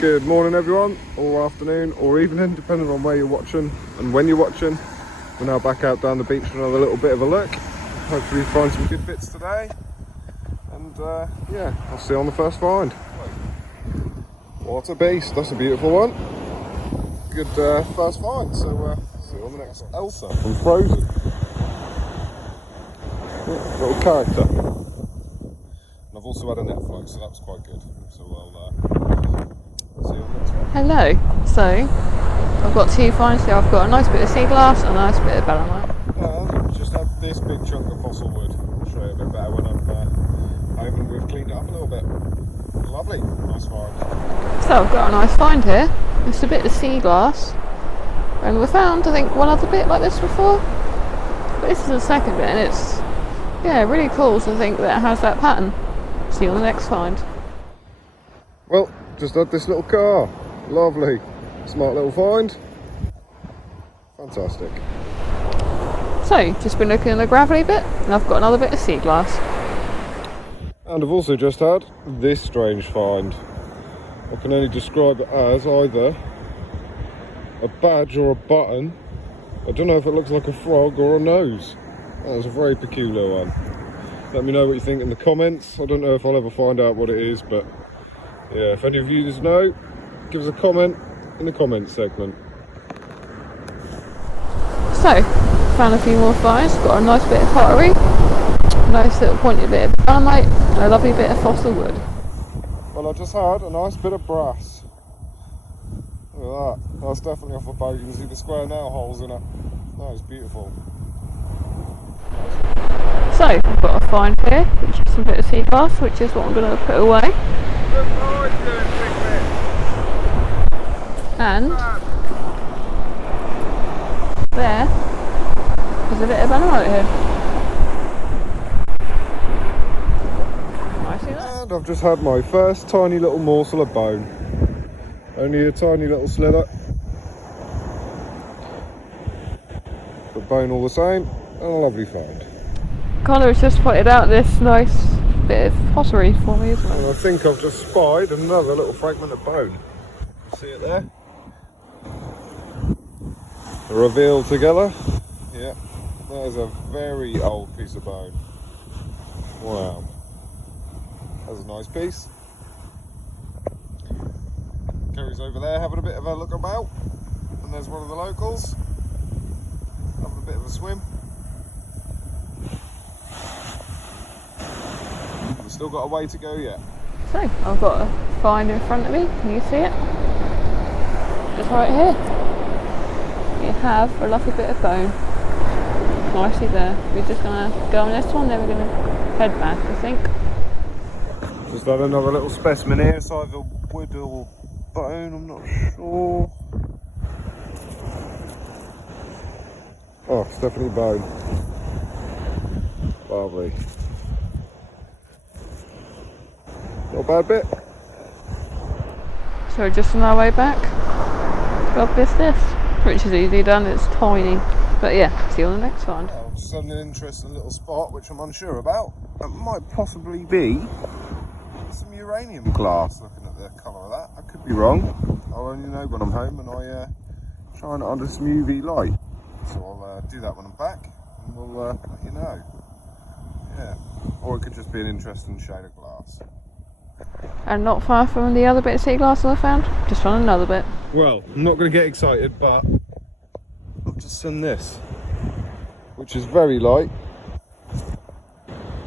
Good morning everyone, or afternoon or evening, depending on where you're watching and when you're watching. We're now back out down the beach for another little bit of a look. Hopefully find some good bits today. And yeah, I'll see you on the first find. What a beast, that's a beautiful one. Good first find, so see you on the next. Elsa from Frozen. Yeah, little character. And I've also had a Netflix, so that was quite good. So I'll see you on the next one. Hello, so I've got two finds here. I've got a nice bit of sea glass and a nice bit of belemnite. Just had this big chunk of fossil wood. I'll show you a bit better when I'm home and we've cleaned it up a little bit. Lovely, nice find. So I've got a nice find here. It's a bit of sea glass. And we found, I think, one other bit like this before. But this is the second bit and it's, yeah, really cool to think that it has that pattern. See you on the next find. Well, just had this little car. Lovely. Smart little find. Fantastic. So, just been looking at the gravelly bit and I've got another bit of sea glass. And I've also just had this strange find. I can only describe it as either a badge or a button. I don't know if it looks like a frog or a nose. That was a very peculiar one. Let me know what you think in the comments. I don't know if I'll ever find out what it is, but yeah, if any of you know, give us a comment in the comments segment. So, found a few more finds. Got a nice bit of pottery, a nice little pointed bit of belemnite, and a lovely bit of fossil wood. Well, I just had a nice bit of brass. Look at that. That's definitely off a boat. You can see the square nail holes in it. That is beautiful. So, I've got a find here, which is a bit of sea glass, which is what I'm going to put away. And there is a bit of belemnite here. I see that. And I've just had my first tiny little morsel of bone. Only a tiny little slither. But bone all the same, and a lovely find. Connor has just pointed out this nice bit of pottery for me as well. And I think I've just spied another little fragment of bone. See it there? Revealed together. Yeah, that is a very old piece of bone. Wow. That's a nice piece. Kerry's over there having a bit of a look about. And there's one of the locals having a bit of a swim. We've still got a way to go yet. So, I've got a find in front of me. Can you see it? Just right here. You have a lovely bit of bone. Nicely there. We're just going to go on this one, then we're going to head back, I think. Just had another little specimen here. It's either wood or bone, I'm not sure. Oh, it's definitely bone. Lovely. Not a bad bit. So, just on our way back, got this, which is easy done, it's tiny. But yeah, see you on the next one. I've just had an interesting little spot, which I'm unsure about. It might possibly be some uranium glass, looking at the colour of that. I could be wrong. I'll only know when I'm home and I shine it under some UV light. So I'll do that when I'm back and we'll let you know. Yeah. Or it could just be an interesting shade of glass. And not far from the other bit of sea glass I found, just found another bit. Well, I'm not going to get excited, but I've just done this, which is very light.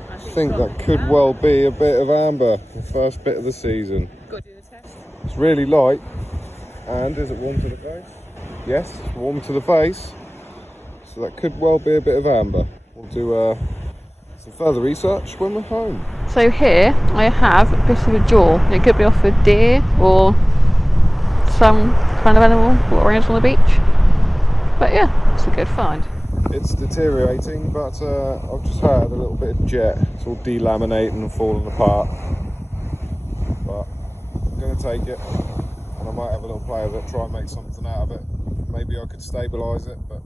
I think that could well be a bit of amber, the first bit of the season. Got to do the test. It's really light, and is it warm to the face? Yes, it's warm to the face, so that could well be a bit of amber. We'll do some further research when we're home. So here I have a bit of a jaw. It could be off a deer or some kind of animal watering on the beach. But yeah, it's a good find. It's deteriorating, but I've just had a little bit of jet. It's all delaminating and falling apart. But I'm going to take it, and I might have a little play with it, try and make something out of it. Maybe I could stabilise it, but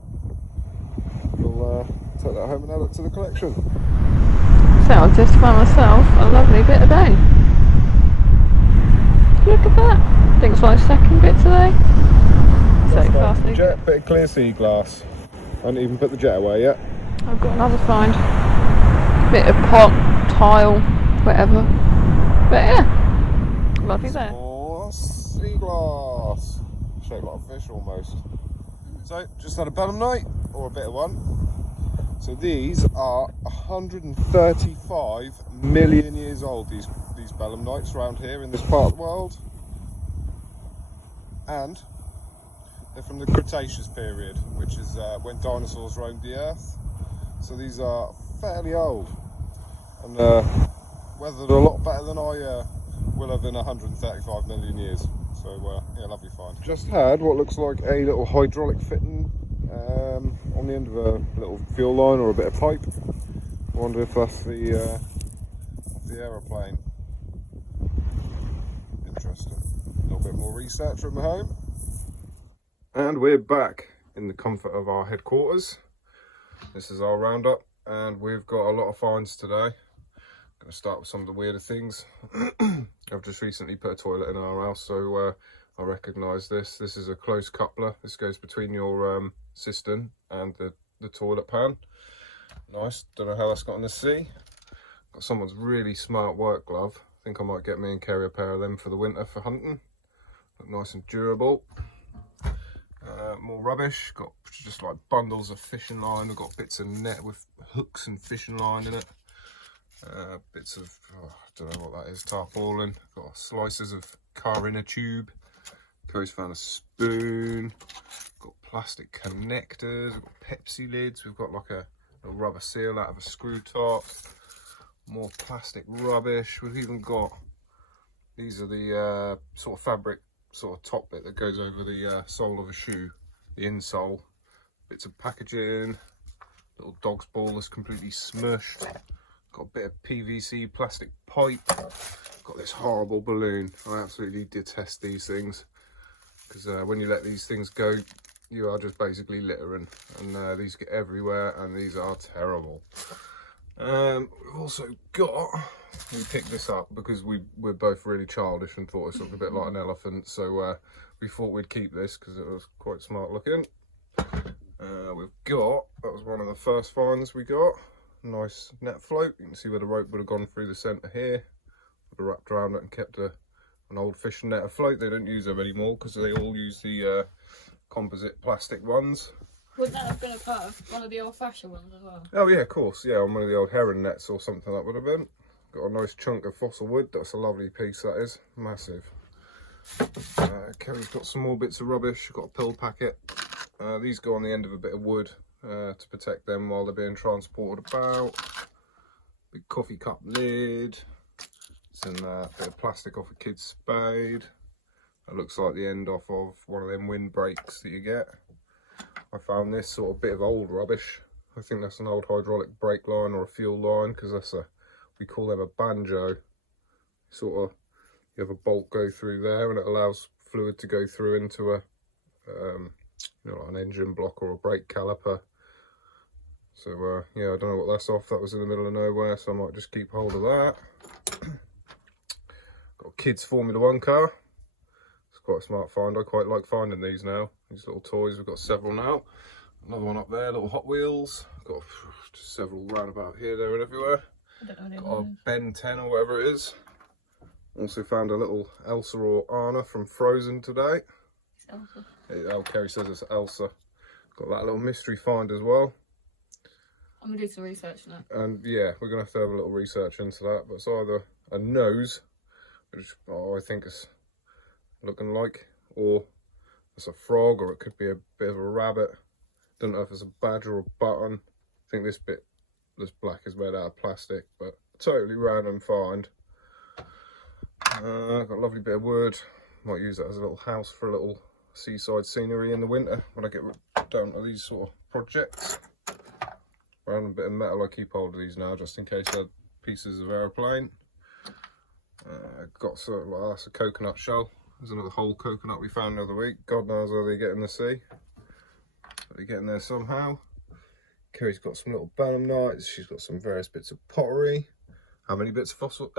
we'll take that home and add it to the collection. So I've just found myself a lovely bit of bone. Look at that. I think it's my second bit today. So fast. Jet, bit of clear sea glass. I haven't even put the jet away yet. I've got another find. Bit of pot, tile, whatever. But yeah, lovely there. Oh, sea glass. Shaped like a fish almost. So, just had a bellum night, or a bit of one. So these are 135 million years old, these bellum nights around here in this part of the world. And they're from the Cretaceous period, which is when dinosaurs roamed the earth. So these are fairly old and weathered a lot better than I will have in 135 million years. So yeah, lovely find. Just had what looks like a little hydraulic fitting on the end of a little fuel line or a bit of pipe. I wonder if that's the aeroplane. Interesting. A little bit more research from home. And we're back in the comfort of our headquarters. This is our roundup, and we've got a lot of finds today. I'm going to start with some of the weirder things. I've just recently put a toilet in our house, so I recognise this. This is a close coupler. This goes between your cistern and the toilet pan. Nice. Don't know how that's got on the sea. Got someone's really smart work glove. I think I might get me and Kerry a pair of them for the winter for hunting. Look nice and durable. More rubbish. Got just like bundles of fishing line. We've got bits of net with hooks and fishing line in it. Bits of, I don't know what that is, tarpaulin. Got slices of car inner tube. Co's found a spoon. Got plastic connectors. We've got Pepsi lids. We've got like a rubber seal out of a screw top. More plastic rubbish. We've even got, these are the sort of fabric sort of top bit that goes over the sole of a shoe, the insole. Bits of packaging. Little dog's ball that's completely smushed. Got a bit of PVC plastic pipe. Got this horrible balloon. I absolutely detest these things because when you let these things go, you are just basically littering, and these get everywhere, and these are terrible. We've also got, we picked this up because we're both really childish and thought it looked a bit like an elephant, so we thought we'd keep this because it was quite smart looking. We've got, that was one of the first finds we got. Nice net float. You can see where the rope would have gone through the centre here. Would have wrapped around it and kept an old fishing net afloat. They don't use them anymore because they all use the composite plastic ones. Wouldn't that have been a part of one of the old-fashioned ones as well? Oh yeah, of course. Yeah, on one of the old herring nets or something that would have been. Got a nice chunk of fossil wood. That's a lovely piece, that is. Massive. Kerry's got some more bits of rubbish. Got a pill packet. These go on the end of a bit of wood to protect them while they're being transported about. Big coffee cup lid. Some bit of plastic off a kid's spade. That looks like the end off of one of them windbreaks that you get. I found this sort of bit of old rubbish. I think that's an old hydraulic brake line or a fuel line, because that's we call them a banjo. Sort of, you have a bolt go through there and it allows fluid to go through into a you know, like an engine block or a brake caliper. So yeah, I don't know what that's off. That was in the middle of nowhere, so I might just keep hold of that. Got a kid's Formula 1 car. It's quite a smart find. I quite like finding these now. These little toys, we've got several now. Another one up there, little Hot Wheels. Got just several round about here, there and everywhere. I don't know Got a Ben 10 or whatever it is. Also found a little Elsa or Anna from Frozen today. It's Elsa. Oh, Kerry says it's Elsa. Got that little mystery find as well. I'm going to do some research on it. And yeah, we're going to have a little research into that. But it's either a nose, which I think is looking like, or it's a frog, or it could be a bit of a rabbit. Don't know if it's a badger or a button. I think this bit, this black, is made out of plastic, but totally random find. Got a lovely bit of wood. Might use that as a little house for a little seaside scenery in the winter when I get down to these sort of projects. Random bit of metal. I keep hold of these now just in case they're pieces of aeroplane. Got sort of like, that's a coconut shell. There's another whole coconut we found the other week. God knows how they get in the sea. But they get in there somehow. Kerry's got some little belemnites. She's got some various bits of pottery. How many bits of fossil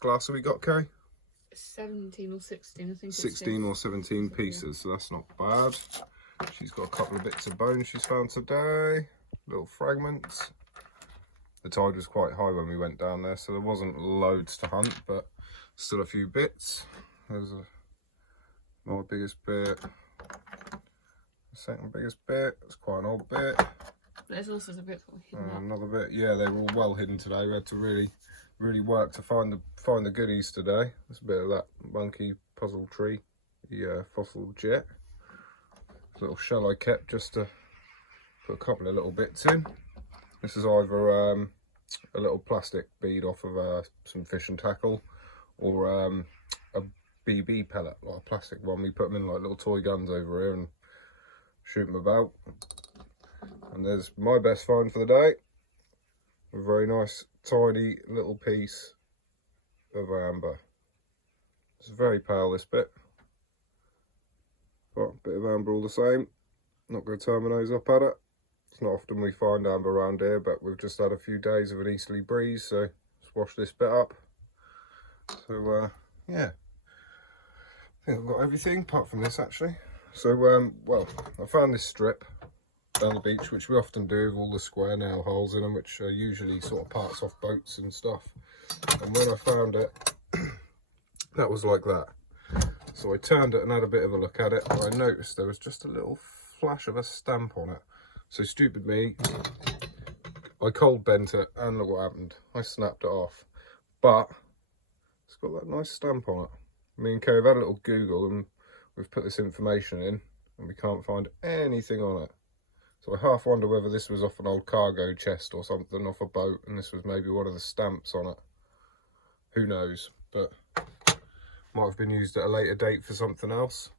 glass have we got, Kerry? 17 or 16, I think. 16 or 17 pieces, so that's not bad. She's got a couple of bits of bone she's found today, little fragments. The tide was quite high when we went down there, so there wasn't loads to hunt, but still a few bits. There's my biggest bit, the second biggest bit. It's quite an old bit. There's also a bit hidden up. Another bit. Yeah, they were all well hidden today. We had to really work to find the goodies today. There's a bit of that monkey puzzle tree, the fossil jet. Little shell I kept just to put a couple of little bits in. This is either a little plastic bead off of some fishing tackle, or a BB pellet, like a plastic one. We put them in like little toy guns over here and shoot them about. And there's my best find for the day. A very nice tiny little piece of amber. It's very pale, this bit. But a bit of amber all the same. Not going to turn my nose up at it. It's not often we find amber around here, but we've just had a few days of an easterly breeze, so let's wash this bit up. So yeah, I think I've got everything apart from this actually. So well, I found this strip down the beach, which we often do, with all the square nail holes in them, which are usually sort of parts off boats and stuff. And when I found it, that was like that. So I turned it and had a bit of a look at it, and I noticed there was just a little flash of a stamp on it. So stupid me, I cold bent it, and look what happened. I snapped it off. But it's got that nice stamp on it. Me and Kay have had a little Google, and we've put this information in, and we can't find anything on it. So I half wonder whether this was off an old cargo chest or something, off a boat, and this was maybe one of the stamps on it. Who knows? But might have been used at a later date for something else.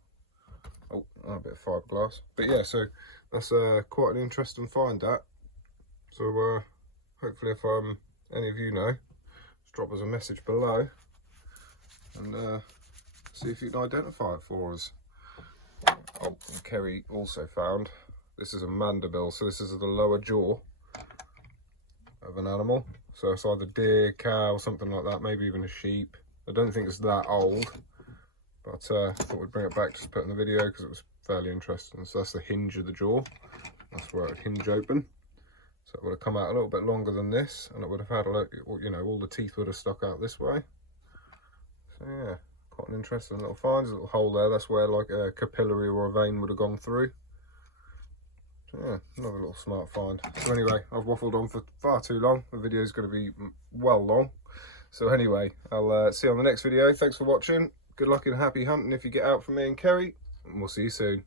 Oh, a bit of fiberglass. But yeah, so that's quite an interesting find, that. So hopefully, if any of you know, just drop us a message below and see if you can identify it for us. Oh, and Kerry also found, this is a mandible, so this is the lower jaw of an animal. So it's either deer, cow, something like that, maybe even a sheep. I don't think it's that old, but I thought we'd bring it back just to put in the video because it was fairly interesting. So that's the hinge of the jaw. That's where it would hinge open. So it would have come out a little bit longer than this, and it would have had a little, you know, all the teeth would have stuck out this way. So yeah, quite an interesting little find. There's a little hole there. That's where like a capillary or a vein would have gone through. So yeah, another little smart find. So anyway, I've waffled on for far too long. The video is going to be well long. So anyway, I'll see you on the next video. Thanks for watching. Good luck and happy hunting if you get out from me and Kerry. And we'll see you soon.